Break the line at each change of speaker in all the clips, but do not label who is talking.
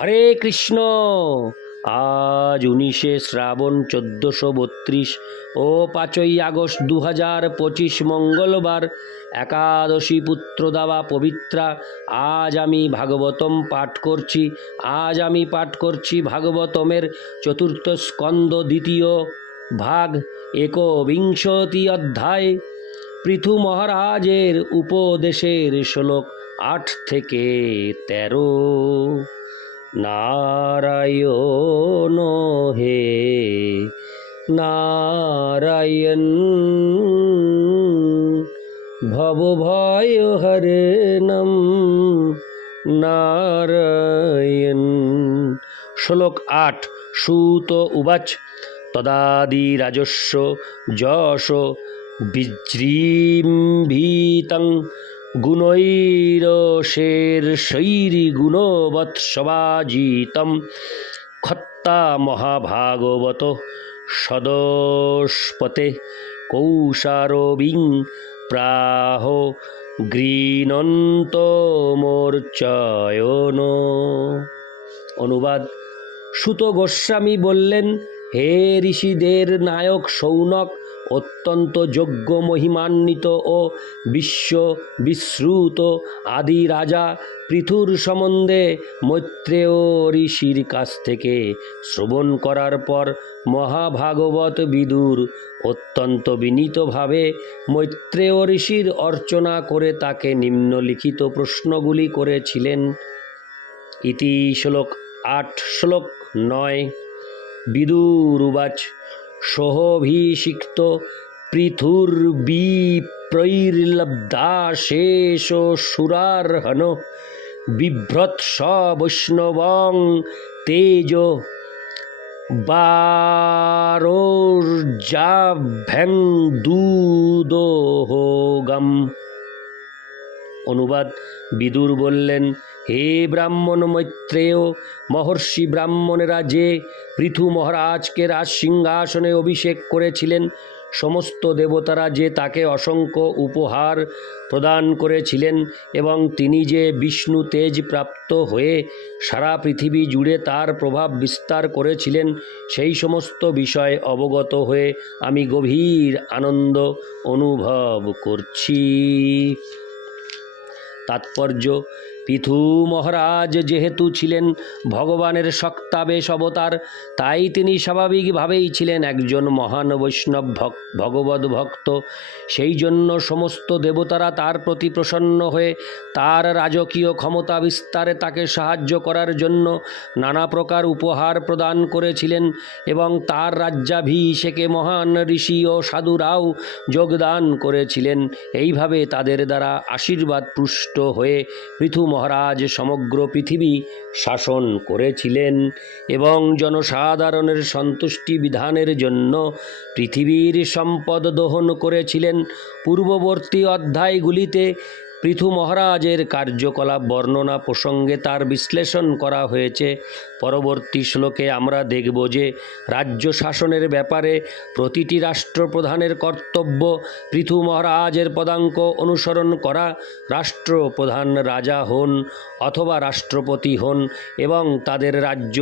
হরে কৃষ্ণ। আজ উনিশে শ্রাবণ চোদ্দোশো বত্রিশ ও পাঁচই আগস্ট দু হাজার পঁচিশ মঙ্গলবার একাদশী পুত্র দেওয়া পবিত্রা, আজ আমি ভাগবতম পাঠ করছি। আজ আমি পাঠ করছি ভাগবতমের চতুর্থ স্কন্দ দ্বিতীয় ভাগ, একবিংশতি অধ্যায়। পৃথু মহারাজের উপদেশের শ্লোক আট থেকে তেরো। নারায়ণ হে, নারায়ণ, ভব ভয় হরে নম নারায়ণ। শ্লোক আট, সুত উবাচ, তদাদি রাজস্ব, যশ, বিজৃম্ভিতং গুণৈরশের শৈরি গুণবৎসবাজিতম। খত্তা মহাভাগবত সদস্পতে কৌশারবিং প্রাহ গৃণন্ত মোর্চয়ন। অনুবাদ, সুত গোস্বামী বললেন, হে ঋষিদের নায়ক সৌনক অত্যন্ত যোগ্য মহিমান্বিত ও বিশ্ব বিশ্রুত আদি রাজা পৃথুর সম্বন্ধে মৈত্রেয় ঋষির কাছ থেকে শ্রবণ করার পর মহাভাগবত বিদুর অত্যন্ত বিনীতভাবে মৈত্রেয় ঋষির অর্চনা করে তাকে নিম্নলিখিত প্রশ্নগুলি করেছিলেন। ইতি শ্লোক আট, শ্লোক নয়। বিদুরুবাচ সোহভিষিক্ত পৃথুর্বিপ্রৈর্লব্ধাশেষ সুরার্হন বিভ্রৎস বৈষ্ণবং তেজ বারোর্জাভ্যাং দুদোহগম অনুবাদ বিদুর বললেন হে ব্রাহ্মণ মৈত্রেয়, মহর্ষি ব্রাহ্মণেরা যে পৃথু মহারাজকে রাজ সিংহাসনে অভিষেক করেছিলেন, সমস্ত দেবতারা যে তাকে অসংখ্য উপহার প্রদান করেছিলেন এবং তিনি যে বিষ্ণু তেজ প্রাপ্ত হয়ে সারা পৃথিবী জুড়ে তার প্রভাব বিস্তার করেছিলেন, সেই সমস্ত বিষয় অবগত হয়ে আমি গভীর আনন্দ অনুভব করছি। তাৎপর্য পৃথু মহারাজ যেহেতু ছিলেন ভগবানের শক্তাবেশ অবতার, তাই তিনি স্বাভাবিকভাবেই ছিলেন একজন মহান বৈষ্ণব ভগবদ ভক্ত। সেই জন্য সমস্ত দেবতারা তার প্রতি প্রসন্ন হয়ে তার রাজকীয় ক্ষমতা বিস্তারে তাকে সাহায্য করার জন্য নানা প্রকার উপহার প্রদান করেছিলেন এবং তার রাজ্যাভিষেকে মহান ঋষি ও সাধুরাও যোগদান করেছিলেন। এইভাবে তাদের দ্বারা আশীর্বাদ পুষ্ট হয়ে পৃথু মহারাজ সমগ্র পৃথিবী শাসন করেছিলেন এবং জনসাধারণের সন্তুষ্টি বিধানের জন্য পৃথিবীর সম্পদ দহন করেছিলেন। পূর্ববর্তী অধ্যায়গুলিতে পৃথু মহারাজের কার্যকলাপ বর্ণনা প্রসঙ্গে তার বিশ্লেষণ করা হয়েছে। পরবর্তী শ্লোকে আমরা দেখব যে, রাজ্য শাসনের ব্যাপারে প্রতিটি রাষ্ট্রপ্রধানের কর্তব্য পৃথু মহারাজের পদাঙ্ক অনুসরণ করা, রাষ্ট্রপ্রধান রাজা হন অথবা রাষ্ট্রপতি হন এবং তাদের রাজ্য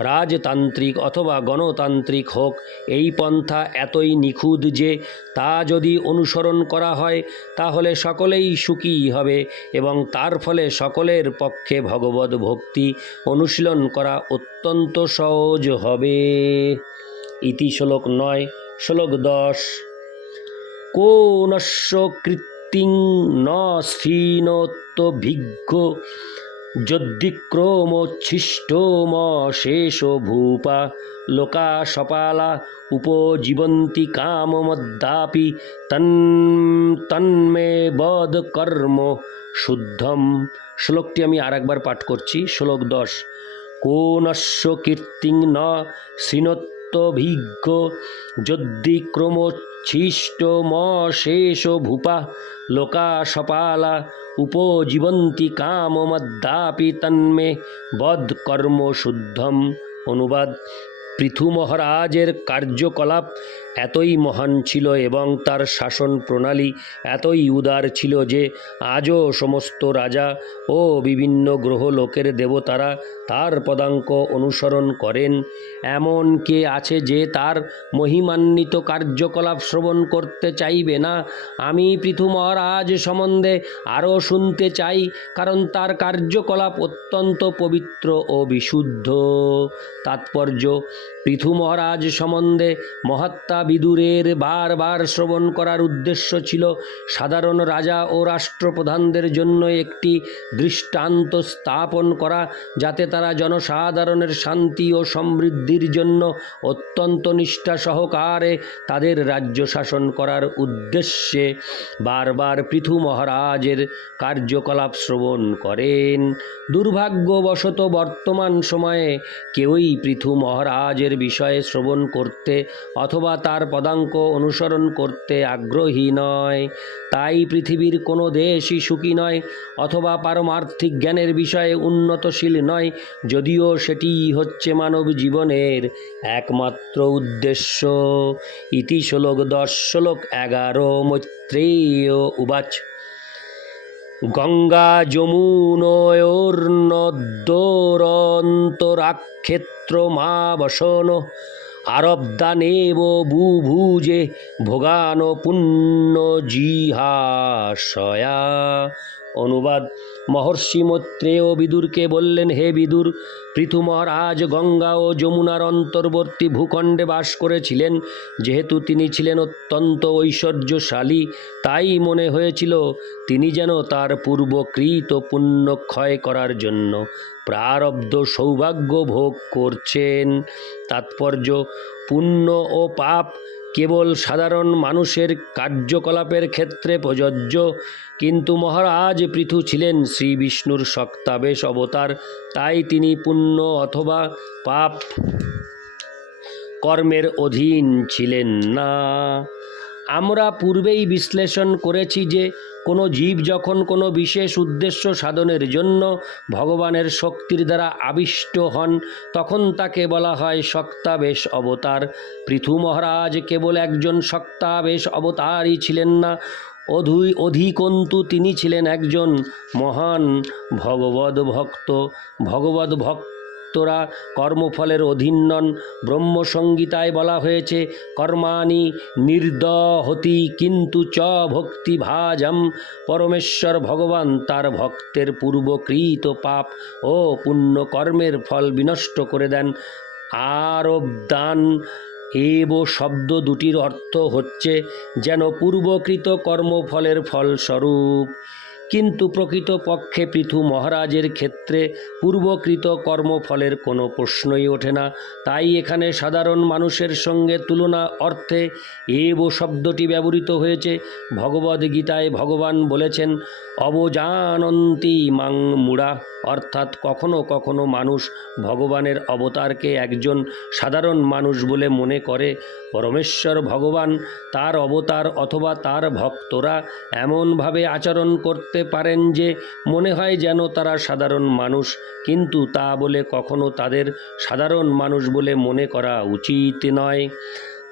রাজতান্ত্রিক অথবা গণতান্ত্রিক হোক, এই পন্থা এতই নিখুঁত যে, তা যদি অনুসরণ করা হয়, তাহলে সকলেই সুখী হবে এবং তার ফলে সকলের পক্ষে ভগবত ভক্তি অনুশীলন করা অত্যন্ত সহজ হবে। ইতি শ্লোক নয়, শ্লোক দশ। কোনস্য কৃত্তিং ন যদ্বিক্রমোচ্ছিষ্টমশেষ ভূপা লোকা সপালা উপজীবন্তি কামমদ্যাপি তন তন্মে বদ কর্ম শুদ্ধম। শ্লোকটি আমি আরেকবার পাঠ করছি, শ্লোক দশ। কোনস্য কীর্তিং ন শৃণত্তভিজ্ঞ যদ্বিক্রমোচ্ছিষ্টমশেষ ভূপা লোকা সপালা উপজীবন্তি কামমদ্যাপি তন্মে বধ কর্ম শুদ্ধম অনুবাদ। পৃথু মহারাজের কার্যকলাপ এতই মহান ছিল এবং তার শাসন প্রণালী এতই উদার ছিল যে আজও সমস্ত রাজা ও বিভিন্ন গ্রহ লোকের দেবতারা তার পদাঙ্ক অনুসরণ করেন। এমন কে আছে যে তার মহিমান্বিত কার্যকলাপ শ্রবণ করতে চাইবে না? আমি পৃথু মহারাজ সম্বন্ধে আরও শুনতে চাই, কারণ তার কার্যকলাপ অত্যন্ত পবিত্র ও বিশুদ্ধ। তাৎপর্য পৃথু মহারাজ সম্বন্ধে মহাত্মা বিদুরের বারবার শ্রবণ করার উদ্দেশ্য ছিল সাধারণ রাজা ও রাষ্ট্রপ্রধানদের জন্য একটি দৃষ্টান্ত স্থাপন করা, যাতে তারা জনসাধারণের শান্তি ও সমৃদ্ধির জন্য অত্যন্ত নিষ্ঠা সহকারে তাদের রাজ্য শাসন করার উদ্দেশ্যে বারবার পৃথু মহারাজের কার্যকলাপ শ্রবণ করেন। দুর্ভাগ্যবশত বর্তমান সময়ে কেউই পৃথু মহারাজের বিষয়ে শ্রবণ করতে অথবা তার পদাঙ্ক অনুসরণ করতে আগ্রহী নয়। তাই পৃথিবীর কোনো দেশই সুখী নয়, অথবা পারমার্থিক জ্ঞানের বিষয়ে উন্নতশীল নয়, যদিও সেটি হচ্ছে মানব জীবনের একমাত্র উদ্দেশ্য। ইতি শ্লোক দশ, শ্লোক এগারো, মৈত্রেয় উবাচ। গঙ্গা যমুনয়োর্নদ্যোরন্তরাক্ষেত্র মা বসন আরব্দানেব বুভুজে ভোগান পুণ্য জিহাশয়া অনুবাদ। মহর্ষি মৈত্রেয় বিদুরকে বললেন, হে বিদুর পৃথু মহারাজ গঙ্গা ও যমুনার অন্তর্বর্তী ভূখণ্ডে বাস করেছিলেন। যেহেতু তিনি ছিলেন অত্যন্ত ঐশ্বর্যশালী, তাই মনে হয়েছিল তিনি যেন তার পূর্বকৃত পুণ্য ক্ষয় করার জন্য প্রারব্ধ সৌভাগ্য ভোগ করছেন। তাৎপর্য পুণ্য ও পাপ কেবল সাধারণ মানুষের কার্যকলাপের ক্ষেত্রে প্রযোজ্য। কিন্তু মহারাজ পৃথু ছিলেন শ্রী বিষ্ণুর সক্তাবেশ অবতার, তাই তিনি পুণ্য অথবা পাপ কর্মের অধীন ছিলেন না। আমরা পূর্বেই বিশ্লেষণ করেছি যে কোনো জীব যখন কোনো বিশেষ উদ্দেশ্য সাধনের জন্য ভগবানের শক্তির দ্বারা আবিষ্ট হন, তখন তাকে বলা হয় সক্তাবেশ অবতার। পৃথু মহারাজ কেবল একজন সক্তাবেশ অবতারই ছিলেন না, অধুই অধিকন্তু তিনি ছিলেন একজন মহান ভগবদ ভক্ত ভগবদ ভক্তরা কর্মফলের অধীন নন ব্রহ্মসংগীতায় বলা হয়েছে, কর্মাণি নির্দহতি কিন্তু চ ভক্তি ভাজম, পরমেশ্বর ভগবান তার ভক্তের পূর্বকৃত পাপ ও পুণ্য কর্মের ফল বিনষ্ট করে দেন। আরবদান এব শব্দ দুটির অর্থ হচ্ছে, যেন পূর্বকৃত কর্মফলের ফলস্বরূপ কিন্তু প্রকৃতপক্ষে পৃথু মহারাজের ক্ষেত্রে পূর্বকৃত কর্মফলের কোনো প্রশ্নই ওঠে না। তাই এখানে সাধারণ মানুষের সঙ্গে তুলনা অর্থে এব শব্দটি ব্যবহৃত হয়েছে। ভগবদ্গীতায় ভগবান বলেছেন, অবজানন্তি মাং মুড়া। অর্থাৎ কখনো কখনো মানুষ ভগবানের অবতারকে একজন সাধারণ মানুষ বলে মনে করে। পরমেশ্বর ভগবান তার অবতার অথবা তার ভক্তরা এমনভাবে আচরণ করতে পারেন যে মনে হয় যেন তারা সাধারণ মানুষ, কিন্তু তা বলে কখনো তাদের সাধারণ মানুষ বলে মনে করা উচিত নয়।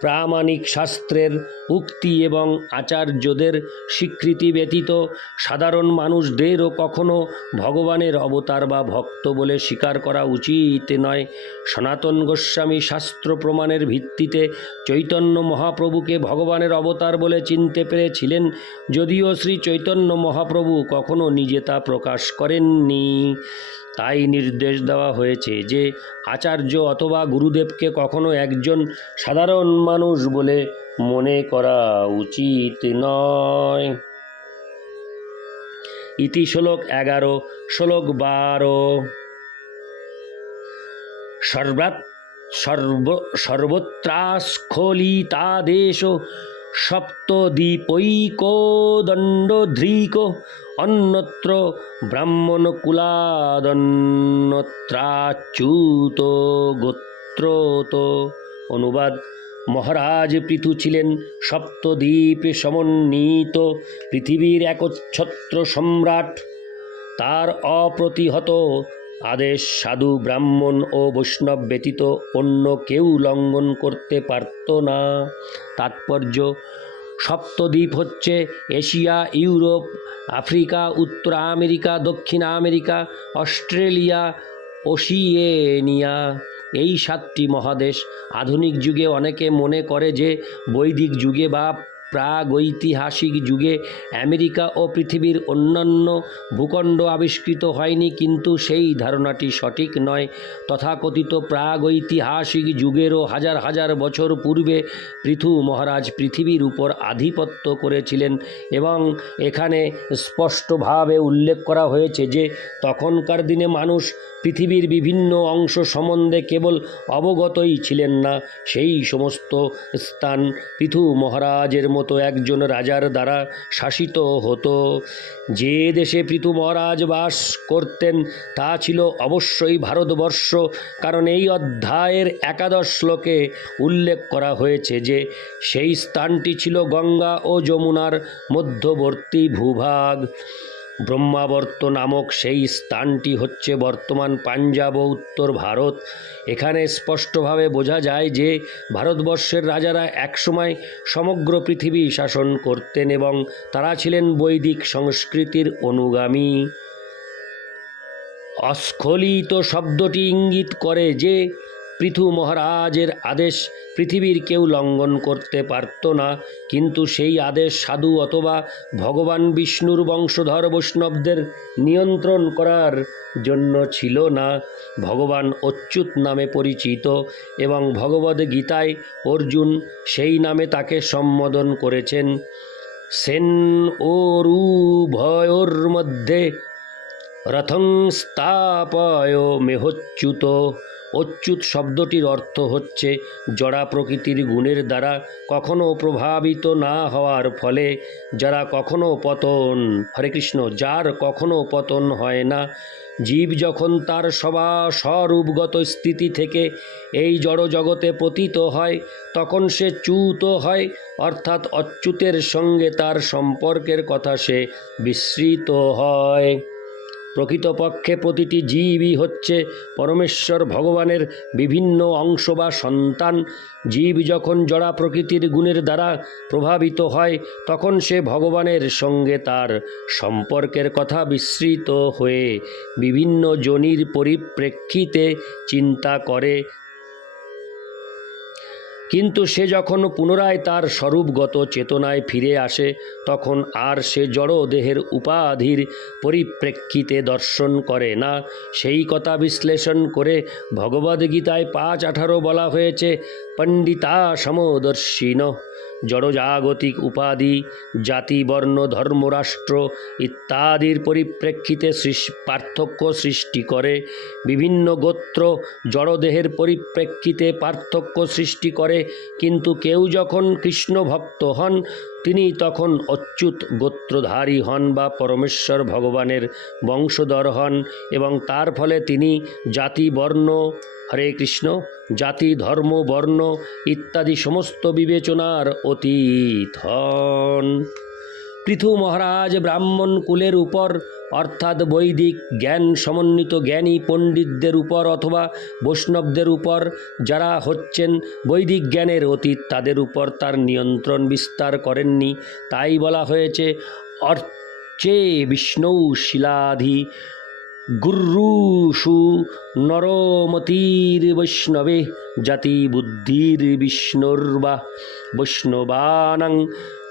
প্রামাণিক শাস্ত্রের উক্তি এবং আচার্যদের স্বীকৃতি ব্যতীত সাধারণ মানুষদেরও কখনো ভগবানের অবতার বা ভক্ত বলে স্বীকার করা উচিত নয়। সনাতন গোস্বামী শাস্ত্র প্রমাণের ভিত্তিতে চৈতন্য মহাপ্রভুকে ভগবানের অবতার বলে চিনতে পেরেছিলেন, যদিও শ্রী চৈতন্য মহাপ্রভু কখনো নিজে তা প্রকাশ করেননি। তাই নির্দেশ দেওয়া হয়েছে যে আচার্য অথবা গুরুদেবকে কখনো একজন সাধারণ মানুষ বলে মনে করা উচিত নয়। ইতি শ্লোক এগারো, শ্লোক বারো। সর্বাত সর্ব, সর্বত্রাস্খলিতাদেশ সপ্তদ্বীপৈকদণ্ডধ্রিক অন্যত্র ব্রাহ্মণকুলাদন্যত্রাচ্যুত গোত্রত। অনুবাদ, মহারাজ পৃথু ছিলেন সপ্তদ্বীপে সমন্বিত, পৃথিবীর একচ্ছত্র সম্রাট। তার অপ্রতিহত আদেশ সাধু ব্রাহ্মণ ও বৈষ্ণব ব্যতীত অন্য কেউ লঙ্ঘন করতে পারত না। তাৎপর্য সপ্তদ্বীপ হচ্ছে এশিয়া, ইউরোপ, আফ্রিকা উত্তর আমেরিকা দক্ষিণ আমেরিকা অস্ট্রেলিয়া, ওশিয়েনিয়া। এই সাতটি মহাদেশ আধুনিক যুগে অনেকে মনে করে যে বৈদিক যুগে বা প্রাগৈতিহাসিক যুগে আমেরিকা ও পৃথিবীর অন্যান্য ভূখণ্ড আবিষ্কৃত হয়নি, কিন্তু সেই ধারণাটি সঠিক নয়। তথাকথিত প্রাগৈতিহাসিক যুগেরও হাজার হাজার বছর পূর্বে পৃথু মহারাজ পৃথিবীর উপর আধিপত্য করেছিলেন এবং এখানে স্পষ্টভাবে উল্লেখ করা হয়েছে যে তখনকার দিনে মানুষ পৃথিবীর বিভিন্ন অংশ সম্বন্ধে কেবল অবগতই ছিলেন না। সেই সমস্ত স্থান পৃথু মহারাজের মতো একজন রাজার দ্বারা শাসিত হতো। যে দেশে পৃথু মহারাজ বাস করতেন, তা ছিল অবশ্যই ভারতবর্ষ, কারণ এই অধ্যায়ের একাদশ শ্লোকে উল্লেখ করা হয়েছে যে, সেই স্থানটি ছিল গঙ্গা ও যমুনার মধ্যবর্তী ভূভাগ। ব্রহ্মাবর্ত নামক সেই স্থানটি হচ্ছে বর্তমান পাঞ্জাব ও উত্তর ভারত। এখানে স্পষ্টভাবে বোঝা যায় যে ভারতবর্ষের রাজারা একসময় সমগ্র পৃথিবী শাসন করতেন এবং তারা ছিলেন বৈদিক সংস্কৃতির অনুগামী। অস্খলিত শব্দটি ইঙ্গিত করে যে পৃথু মহারাজের আদেশ পৃথিবীর কেউ লঙ্ঘন করতে পারত না, কিন্তু সেই আদেশ সাধু অথবা ভগবান বিষ্ণুর বংশধর বৈষ্ণবদের নিয়ন্ত্রণ করার জন্য ছিল না। ভগবান অচ্যুত নামে পরিচিত এবং ভগবদ গীতায় অর্জুন সেই নামে তাকে সম্বোধন করেছেন। সেন ও রুভয়োর মধ্যে রথং স্থাপয় মেহচ্যুত। অচ্যুত শব্দটির অর্থ হচ্ছে, জড়া প্রকৃতির গুণের দ্বারা কখনো প্রভাবিত না হওয়ার ফলে, যারা কখনো পতন, হরে কৃষ্ণ, যার কখনো পতন হয় না, জীব যখন তার সবা স্বরূপগত স্থিতি থেকে এই জড় জগতে পতিত হয়, তখন সে চ্যুত হয়, অর্থাৎ অচ্যুতের সঙ্গে তার সম্পর্কের কথা সে বিস্মৃত হয়। প্রকৃতপক্ষে প্রতিটি জীবই হচ্ছে পরমেশ্বর ভগবানের বিভিন্ন অংশ বা সন্তান। জীব যখন জড়া প্রকৃতির গুণের দ্বারা প্রভাবিত হয়, তখন সে ভগবানের সঙ্গে তার সম্পর্কের কথা বিস্মৃত হয়ে বিভিন্ন জনির পরিপ্রেক্ষিতে চিন্তা করে কিন্তু সে যখন পুনরায় তার স্বরূপগত চেতনায় ফিরে আসে, তখন আর সে জড় দেহের উপাধির পরিপ্রেক্ষিতে দর্শন করে না। সেই কথা বিশ্লেষণ করে ভগবদ্গীতায় পাঁচ আঠারো বলা হয়েছে পণ্ডিতা সমদর্শিন জড়জাগতিক উপাধি, জাতি, বর্ণ, ধর্ম, রাষ্ট্র ইত্যাদির পরিপ্রেক্ষিতে পার্থক্য সৃষ্টি করে। বিভিন্ন গোত্র জড়দেহের পরিপ্রেক্ষিতে পার্থক্য সৃষ্টি করে কিন্তু কেউ যখন কৃষ্ণ ভক্ত হন, তিনি তখন অচ্যুত গোত্রধারী হন বা পরমেশ্বর ভগবানের বংশধর হন এবং তার ফলে তিনি জাতি বর্ণ, হরে কৃষ্ণ, জাতি ধর্ম বর্ণ ইত্যাদি সমস্ত বিবেচনার অতীত হন। পৃথু মহারাজ ব্রাহ্মণ কুলের উপর, অর্থাৎ বৈদিক জ্ঞান সমন্বিত জ্ঞানী পণ্ডিতদের উপর অথবা বৈষ্ণবদের উপর, যারা হচ্ছেন বৈদিক জ্ঞানের অতীত, তাদের উপর তার নিয়ন্ত্রণ বিস্তার করেননি। তাই বলা হয়েছে, অর্চে বিষ্ণু শিলাধি গুরুষু নরমতির বৈষ্ণবে জাতি বুদ্ধির বিষ্ণুর্বা বৈষ্ণবানাং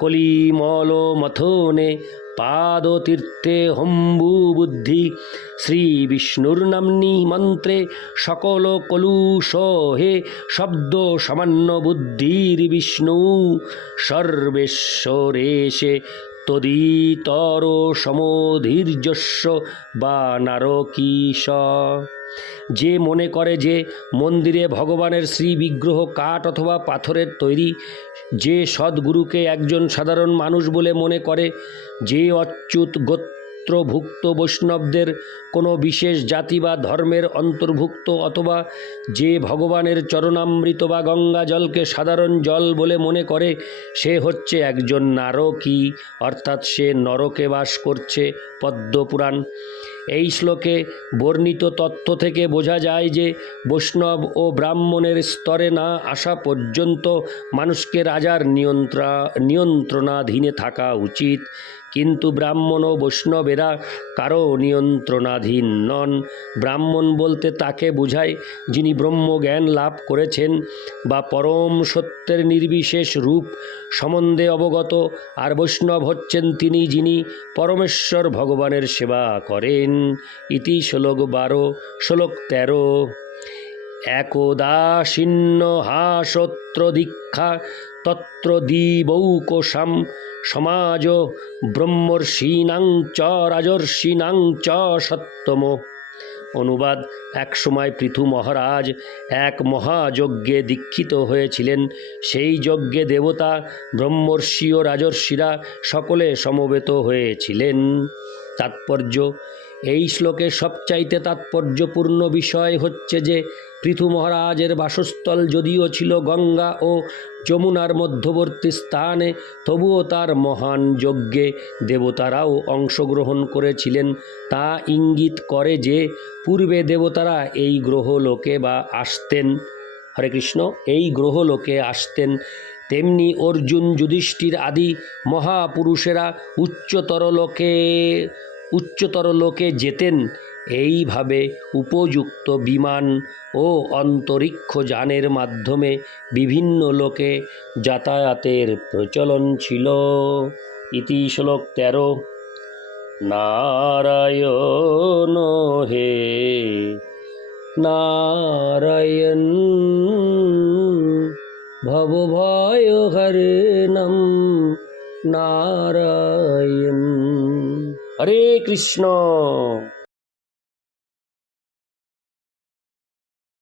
কলিমল মথনে পাদতীর্থে হম্বু বুদ্ধি শ্রী বিষ্ণুর নাম্নি মন্ত্রে সকল কলুষ হে শব্দ সামান্য বুদ্ধির বিষ্ণু। সর্বেশ্বরেশে তদিতর সমধীর্যস্য বা নারকীশ। যে মনে করে যে মন্দিরে ভগবানের শ্রী বিগ্রহ কাঠ অথবা পাথরের তৈরি, যে সদ্গুরুকে একজন সাধারণ মানুষ বলে মনে করে, যে অচ্যুত গোত্র নক্ষত্রভুক্ত বৈষ্ণবদের কোনো বিশেষ জাতি বা ধর্মের অন্তর্ভুক্ত অথবা যে ভগবানের চরণামৃত বা গঙ্গা জলকে সাধারণ জল বলে মনে করে, সে হচ্ছে একজন নারকী, অর্থাৎ সে নরকে বাস করছে পদ্মপুরাণ। এই শ্লোকে বর্ণিত তথ্য থেকে বোঝা যায় যে বৈষ্ণব ও ব্রাহ্মণের স্তরে না আসা পর্যন্ত মানুষকে রাজার নিয়ন্ত্রা, নিয়ন্ত্রণাধীনে থাকা উচিত। কিন্তু ব্রাহ্মণ ও বৈষ্ণবেরা কারও নিয়ন্ত্রণাধীন নন। ব্রাহ্মণ বলতে তাকে বোঝায় যিনি ব্রহ্মজ্ঞান লাভ করেছেন বা পরম সত্যের নির্বিশেষ রূপ সম্বন্ধে অবগত। আর বৈষ্ণব হচ্ছেন তিনি যিনি পরমেশ্বর ভগবানের সেবা করেন। ইতি শ্লোক বারো, শ্লোক তেরো। একদাসীন্য হাসত্র দীক্ষা তত্র দিবৌকোশাম সমাজ ব্রহ্মর্ষীণাং চ রাজর্ষীণাং চ সত্যম। অনুবাদ, এক সময় পৃথু মহারাজ এক মহাযজ্ঞে দীক্ষিত হয়েছিলেন। সেই যজ্ঞে দেবতা, ব্রহ্মর্ষি ও রাজর্ষিরা সকলে সমবেত হয়েছিলেন। তাৎপর্য এই শ্লোকের সবচাইতে তাৎপর্যপূর্ণ বিষয় হচ্ছে যে পৃথু মহারাজের বাসস্থল যদিও ছিল গঙ্গা ও যমুনার মধ্যবর্তী স্থানে, তবুও তার মহান যজ্ঞে দেবতারাও অংশগ্রহণ করেছিলেন। তা ইঙ্গিত করে যে, পূর্বে দেবতারা এই গ্রহলোকে বা আসতেন। হরে কৃষ্ণ, এই গ্রহলোকে আসতেন। তেমনি অর্জুন যুধিষ্ঠির আদি মহাপুরুষেরা উচ্চতর লোকে উচ্চতর লোকে যেতেন। এইভাবে উপযুক্ত বিমান ও অন্তরিক্ষ যানের মাধ্যমে বিভিন্ন লোকে যাতায়াতের প্রচলন ছিল। ইতি শ্লোক তেরো। নারায়ণ হে, নারায়ণ ভবভয় হরণম নারায়ণ। হরে কৃষ্ণ।